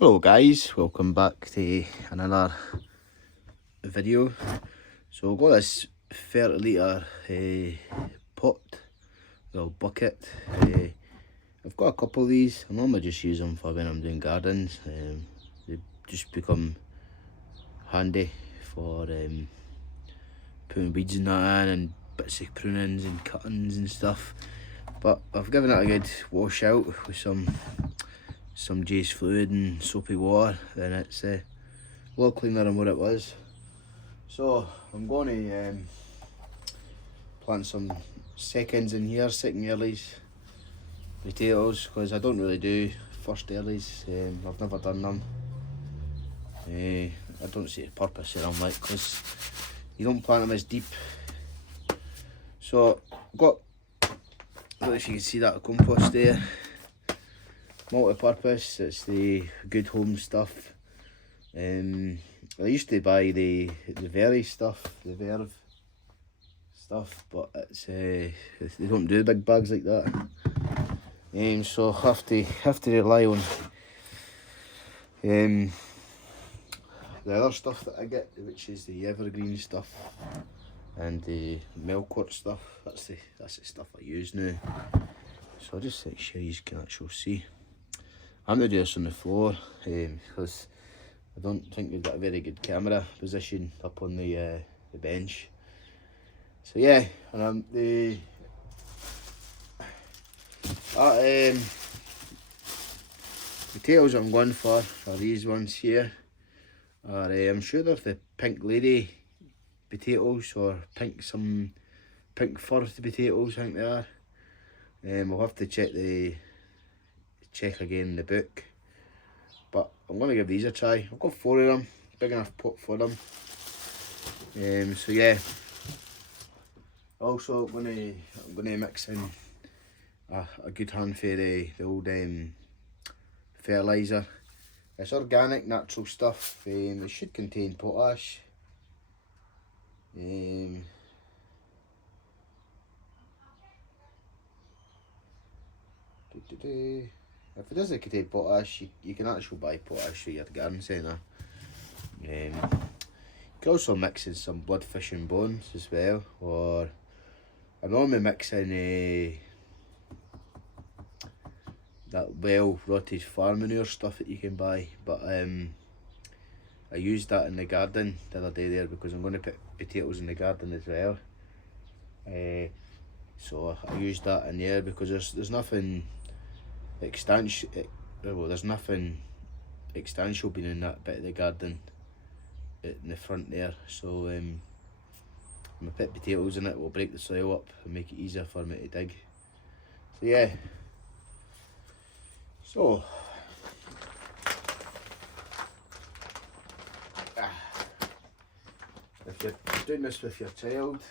Hello guys, welcome back to another video. So I've got this 30 litre pot, well bucket. I've got a couple of these. I normally just use them for when I'm doing gardens. They just become handy for putting weeds in that in and bits of prunings and cuttings and stuff. But I've given it a good wash out with some Jace fluid and soapy water, and it's a lot cleaner than what it was. So I'm going to plant some second earlies, potatoes, because I don't really do first earlies. I've never done them. I don't see the purpose of them, like, because you don't plant them as deep. So I've got, I don't know if you can see that compost there. Multi-purpose, it's the Good Home stuff. I used to buy the Verve stuff, but it's they don't do big bags like that. So I have to rely on the other stuff that I get, which is the evergreen stuff and the Melquart stuff. That's the stuff I use now. So I'll just make sure you can actually see. I'm going to do this on the floor because I don't think we've got a very good camera position up on the bench. So yeah, and potatoes I'm going for are these ones here. I'm sure they're the Pink Lady potatoes or pink fur potatoes, I think they are. I'll have to check again in the book, but I'm going to give these a try. I've got 4 of them, big enough pot for them. So yeah, also I'm going to mix in a good handful of the old fertiliser. It's organic, natural stuff. It should contain potash. If it doesn't contain potash, you can actually buy potash at your garden centre. You can also mix in some blood fish and bones as well, or I normally mix in that well rotted farm manure stuff that you can buy, but I used that in the garden the other day there because I'm going to put potatoes in the garden as well. So I used that in there because there's nothing there's nothing extensial being in that bit of the garden in the front there. So when I put potatoes in it, we'll break the soil up and make it easier for me to dig. So yeah. So if you're doing this with your child,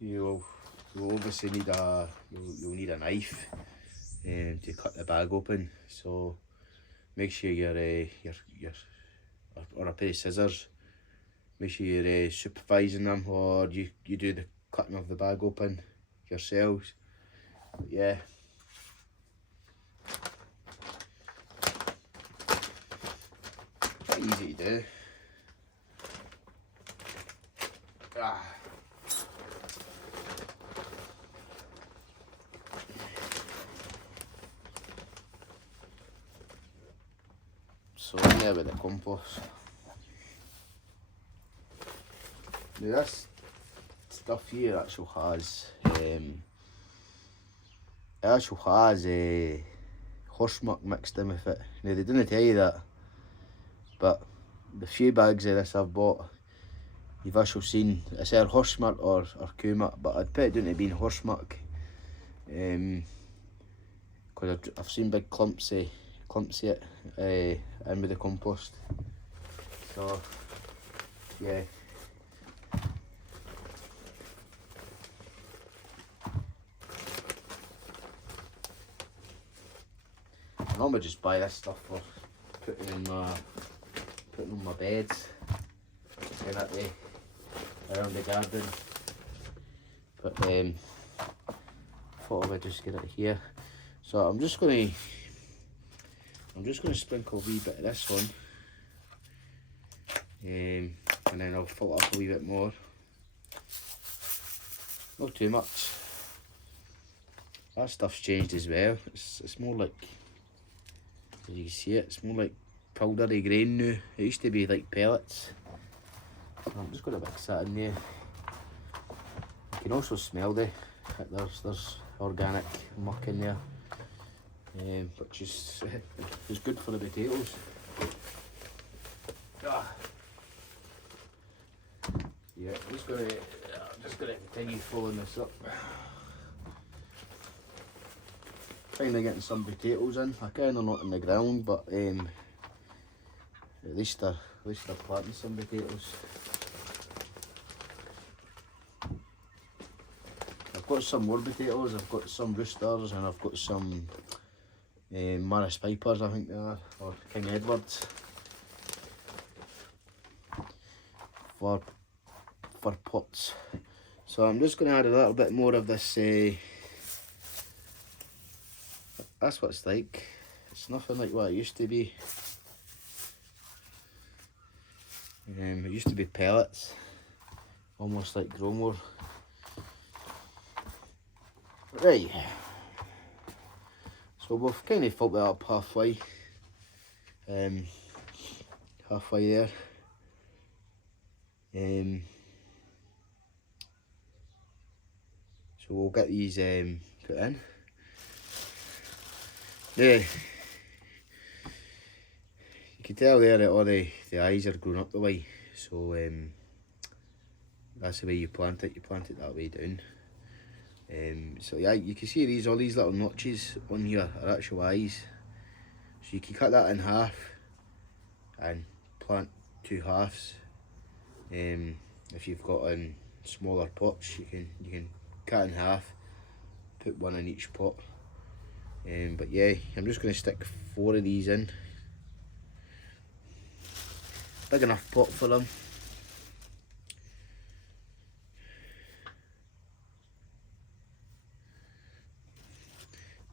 you'll obviously need you'll need a knife to cut the bag open. So make sure or a pair of scissors. Make sure you're supervising them, or you do the cutting of the bag open yourselves. But yeah. Quite easy to do. So in there with the compost. Now this stuff here actually has horse muck mixed in with it. Now they didn't tell you that, but the few bags of this I've bought, you've actually seen it's either horse muck or cow muck, but I'd put it down to being horse muck, because I've seen big clumps of it in with the compost. So yeah. I normally just buy this stuff for putting on my beds, kind of around the garden. But thought I would just get it here. So I'm I'm just going to sprinkle a wee bit of this on, and then I'll fill it up a wee bit more. Not too much. That stuff's changed as well. It's more like, as you can see it, it's more like powdery grain now. It used to be like pellets. I'm just going to mix that in there. You can also smell there's organic muck in there, which is good for the potatoes. Yeah, I'm just gonna continue filling this up. Finally getting some potatoes in. Again, they're not in the ground, but at least they're planting some potatoes. I've got some more potatoes. I've got some roosters, and I've got some Maris Pipers, I think they are, or King Edwards, for pots. So I'm just going to add a little bit more of this. That's what it's like. It's nothing like what it used to be. It used to be pellets, almost like Growmore. Right. So we've kind of filled that up halfway. Halfway there. So we'll get these put in. Yeah, you can tell there that all the eyes are growing up the way, so that's the way you plant it. You plant it that way down. So yeah, you can see all these little notches on here are actual eyes. So you can cut that in half and plant 2 halves. If you've got in smaller pots, you can cut in half, put 1 in each pot. But yeah, I'm just going to stick 4 of these in. Big enough pot for them.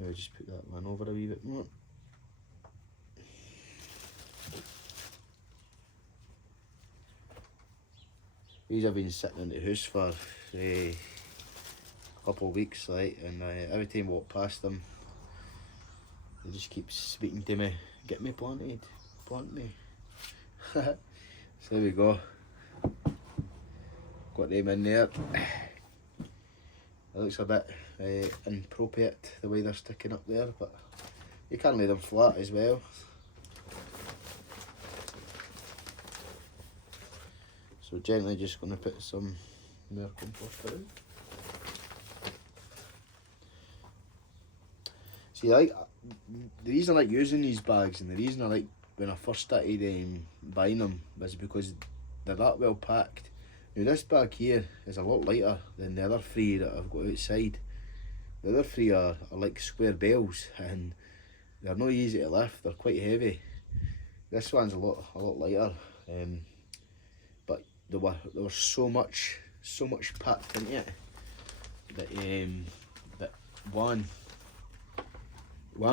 I'll just put that one over a wee bit more. These have been sitting in the house for a couple of weeks, like, and every time I walk past them, they just keep speaking to me, get me planted, plant me. So there we go. Got them in there. It looks a bit inappropriate the way they're sticking up there, but you can lay them flat as well. So gently just going to put some more compost in. See, like, the reason I like using these bags, and the reason I like when I first started buying them, was because they're that well packed. Now this bag here is a lot lighter than the other 3 that I've got outside. The other 3 are like square bales, and they're not easy to lift. They're quite heavy. This one's a lot lighter, but there was so much packed into it that one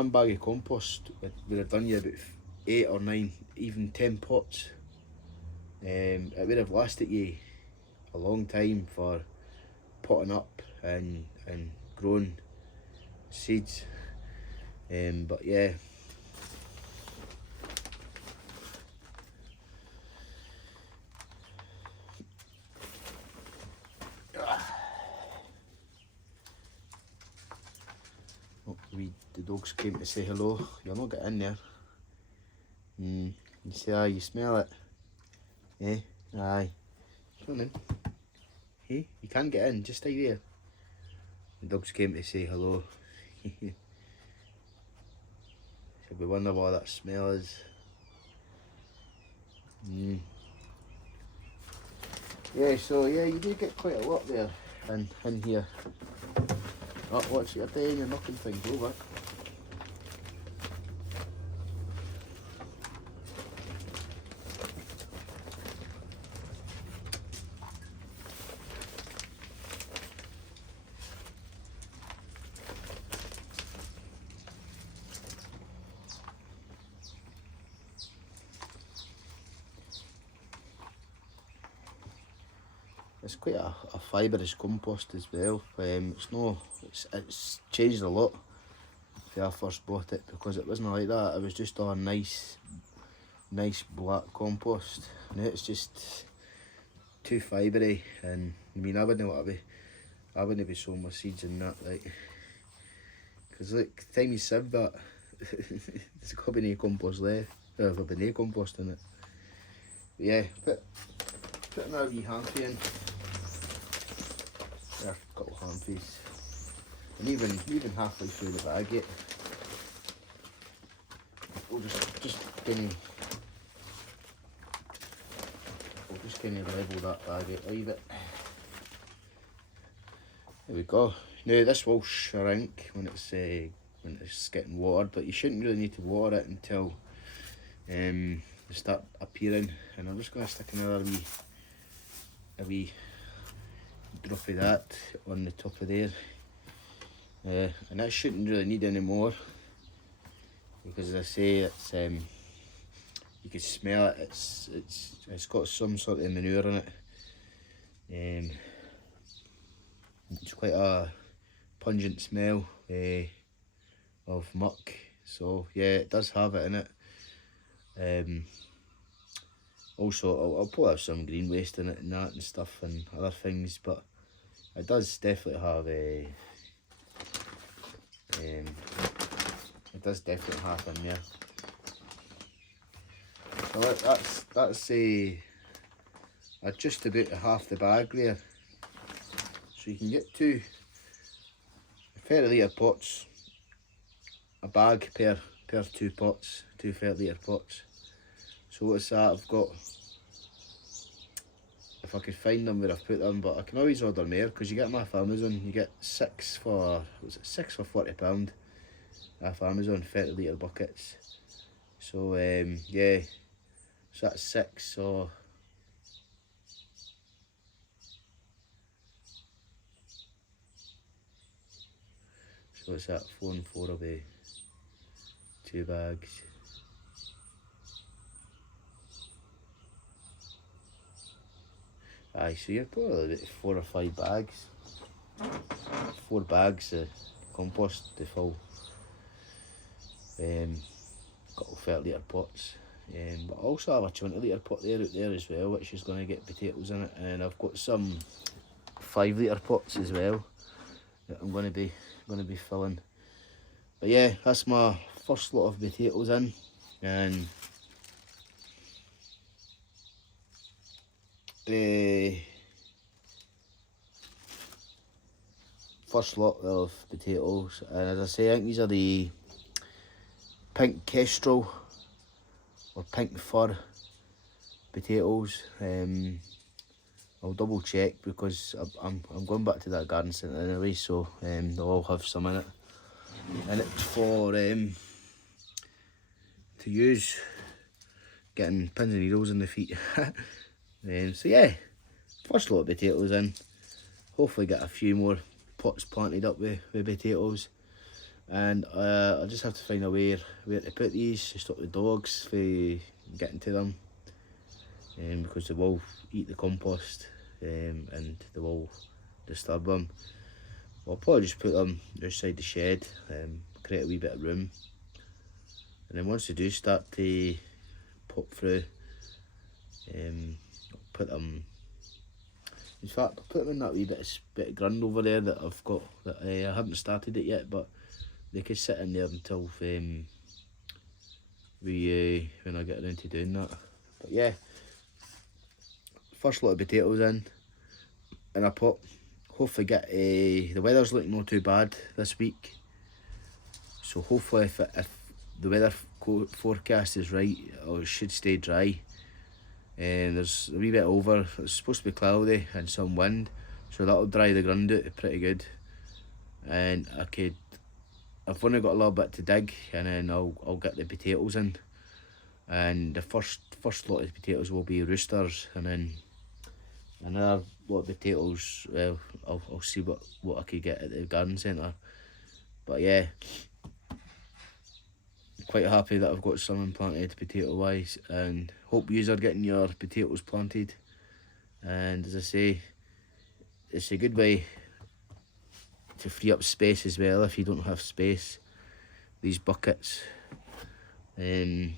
bag of compost would have done you about 8 or 9, even 10 pots. It would have lasted you a long time for potting up and growing seeds. But yeah, the dogs came to say hello. You'll not get in there. You say, aye, you smell it. Eh? Aye. Come on in. Hey, you can't get in, just stay there. The dogs came to say hello. So we wonder what that smell is. Yeah, so yeah, you do get quite a lot there in here. Oh, what's your day? You're knocking things over. it's quite a fibrous compost as well. It's changed a lot when I first bought it, because it wasn't like that. It was just all nice black compost. Now it's just too fibery, and I mean I wouldn't be sowing my seeds in that, like, because like the time you sieve that, there's got to be no compost left. There'll be no compost in it. But yeah, putting a wee handful in. There, a couple of handfuls. And even halfway through the bag yet, we'll just kind of level that bag out a wee bit. There we go. Now this will shrink when it's getting watered, but you shouldn't really need to water it until they start appearing. And I'm just going to stick another wee drop of that on the top of there. And that shouldn't really need any more, because as I say, it's you can smell it. It's got some sort of manure in it. It's quite a pungent smell of muck. So yeah, it does have it in it. Also, I'll probably have some green waste in it and that and stuff and other things, but it does definitely have it does definitely have in there. So that's just about half the bag there. So you can get 2 30-litre pots, a bag per 2 pots, 2 30-litre pots. So what's that? I've got, if I could find them where I've put them, but I can always order more, because you get them off Amazon. You get 6 for, was it 6 for £40 off Amazon, 30-litre buckets. So yeah, so that's 6. So what's that? 4 and 4 will be 2 bags. Aye, so you're probably about 4 or 5 bags. 4 bags of compost to fill couple 30-litre pots. But I also have a 20-litre pot there out there as well, which is going to get potatoes in it, and I've got some 5-litre pots as well that I'm going to be filling. But yeah, that's my first lot of potatoes in, and first lot of potatoes, and as I say, I think these are the pink kestrel or pink fir potatoes. I'll double check, because I'm going back to that garden centre anyway, so they'll all have some in it, and it's for to use getting pins and needles in the feet. So yeah, first lot of potatoes in. Hopefully get a few more pots planted up with potatoes, and I'll just have to find a way where to put these to stop the dogs from getting to them, because they will eat the compost and they will disturb them. I'll probably just put them outside the shed, create a wee bit of room, and then once they do start to pop through, I'll put them, in fact I'll put them in that wee bit of ground over there that I've got, that I haven't started it yet, but they could sit in there until when I get around to doing that. But yeah, first lot of potatoes in a pot. Hopefully get the weather's looking not too bad this week, so hopefully if the weather forecast is right, it should stay dry. And there's a wee bit over, it's supposed to be cloudy and some wind, so that'll dry the ground out pretty good. And I've only got a little bit to dig, and then I'll get the potatoes in, and the first lot of potatoes will be roosters, and then another lot of potatoes, well, I'll see what I could get at the garden centre. But yeah, quite happy that I've got something planted potato wise, and hope yous are getting your potatoes planted. And as I say, it's a good way to free up space as well if you don't have space. These buckets, they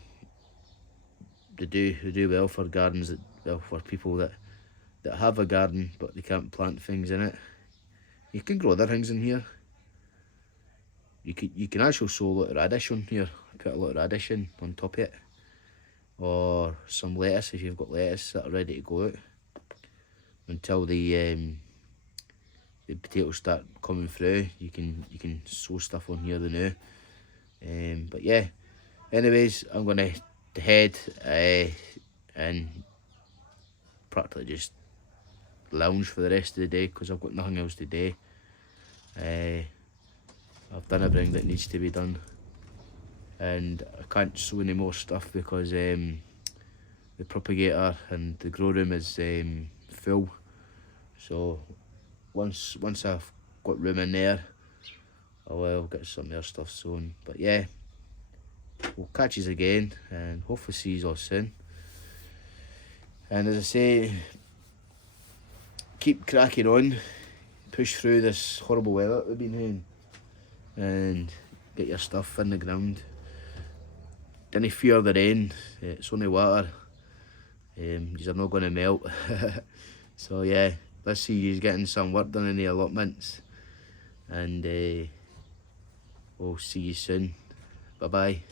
do well for gardens for people that have a garden but they can't plant things in it. You can grow other things in here. You can actually sow a lot of radish on here. Put a lot of radish in on top of it, or some lettuce if you've got lettuce that are ready to go out until the potatoes start coming through. You can sow stuff on here now. But yeah, anyways, I'm gonna head and practically just lounge for the rest of the day because I've got nothing else to do. I've done everything that needs to be done, and I can't sow any more stuff because the propagator and the grow room is full. So once I've got room in there, I'll get some more stuff sown. But yeah, we'll catch you again and hopefully see you all soon. And as I say, keep cracking on, push through this horrible weather that we've been in, and get your stuff in the ground. Don't fear the rain, it's only water. You're not going to melt. So yeah, let's see you getting some work done in the allotments, and we'll see you soon. Bye bye.